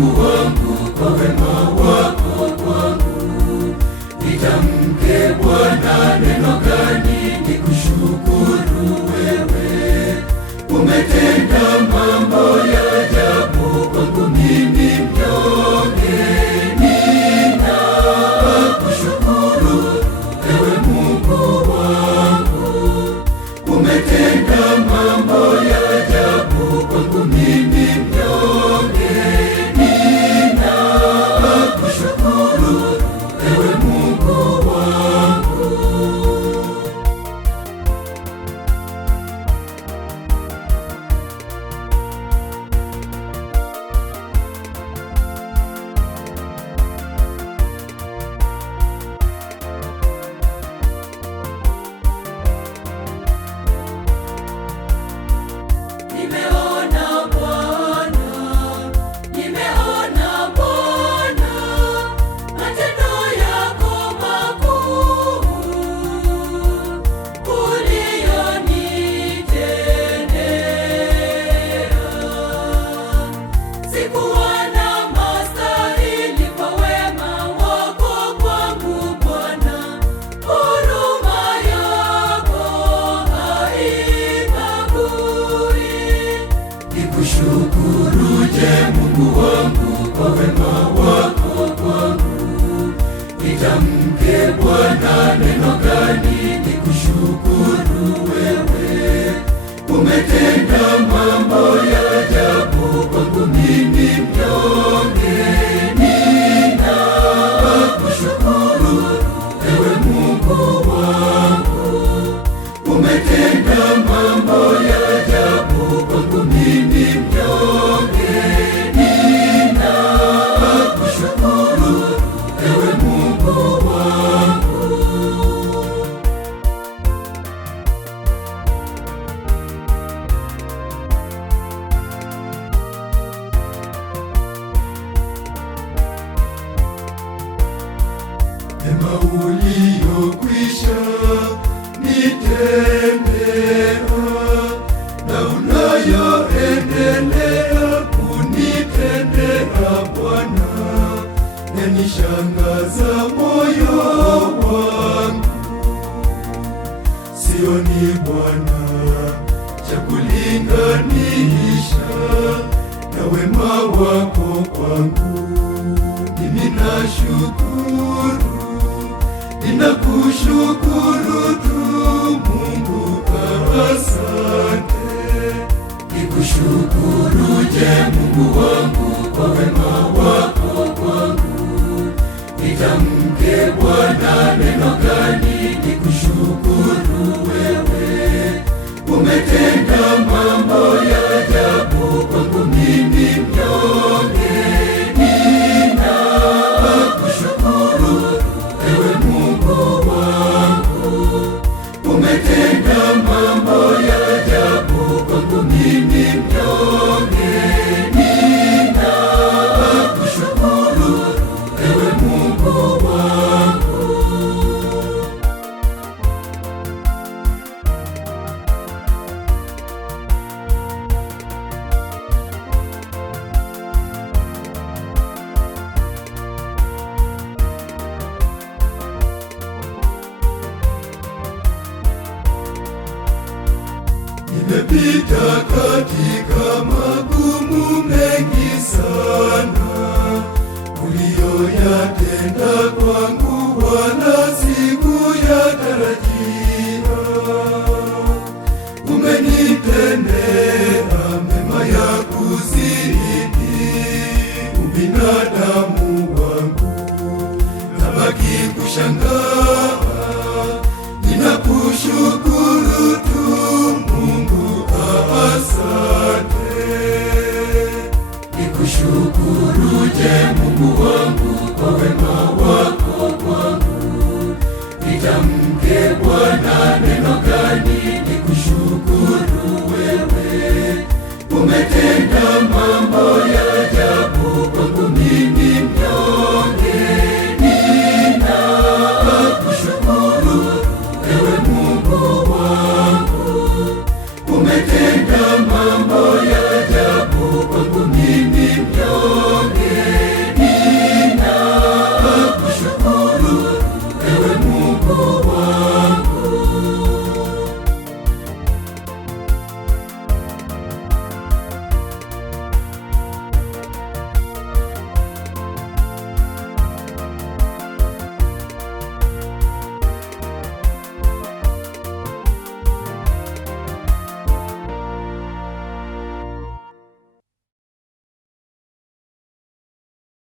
Mungu wangu, kwa wema wako kwangu. Nitamke Bwana neno gani nikushukuru wewe? Umetenda mambo ya ajabu kwangu mimi mnyonge. Ninakushukuru wewe Mungu wangu. Umetenda mambo ya ajabu kwangu mimi mnyonge. Ninakushukuru wewe Mungu wangu. Nimeona Bwana matendo yako makuu uliyonitendea. Sikuwa na mastahili kwa wema wako kwangu Bwana, huruma yako haibagui. Nikushukuruje Mungu wangu, kwa wema wako kwangu. Nitamke Bwana neno gani nikushukuru wewe? Umetenda mambo ya ajabu kwangu mimi mnyonge. Ninakushukuru wewe Mungu wangu. Umetenda mambo ya ajabu kwangu mimi mnyonge. Ninakushukuru wewe Mungu wangu. Mema uliyokwisha nitendea na unayoendelea kunitendea Bwana, yanishangaza moyo wangu. Sioni Bwana cha kulinganisha na wema wako kwangu. Mimi nashukuru, ninakushukuru tu Mungu, asante. Nikushukuruje Mungu wangu, kwa wema wako kwangu. Nitamke Bwana neno gani nikushukuru wewe? Umetenda mambo ya ajabu kwangu mimi mnyonge. Ninakushukuru wewe Mungu wangu. Umetenda mambo ya ajabu kwangu mimi mnyonge. Ninakushukuru wewe Mungu wangu. Nimepita katika magumu mengi sana, uliyoyatenda kwangu Bwana sikuyatarajia. Umenitendea mema ya kuzidi ubinadamu wangu, nabaki kushangaa. Ninakushukuru tu Mungu, asante. Nikushukuruje Mungu wangu, kwa wema wako kwangu. Nitamke Bwana neno gani nikushukuru wewe? Umetenda mambo ya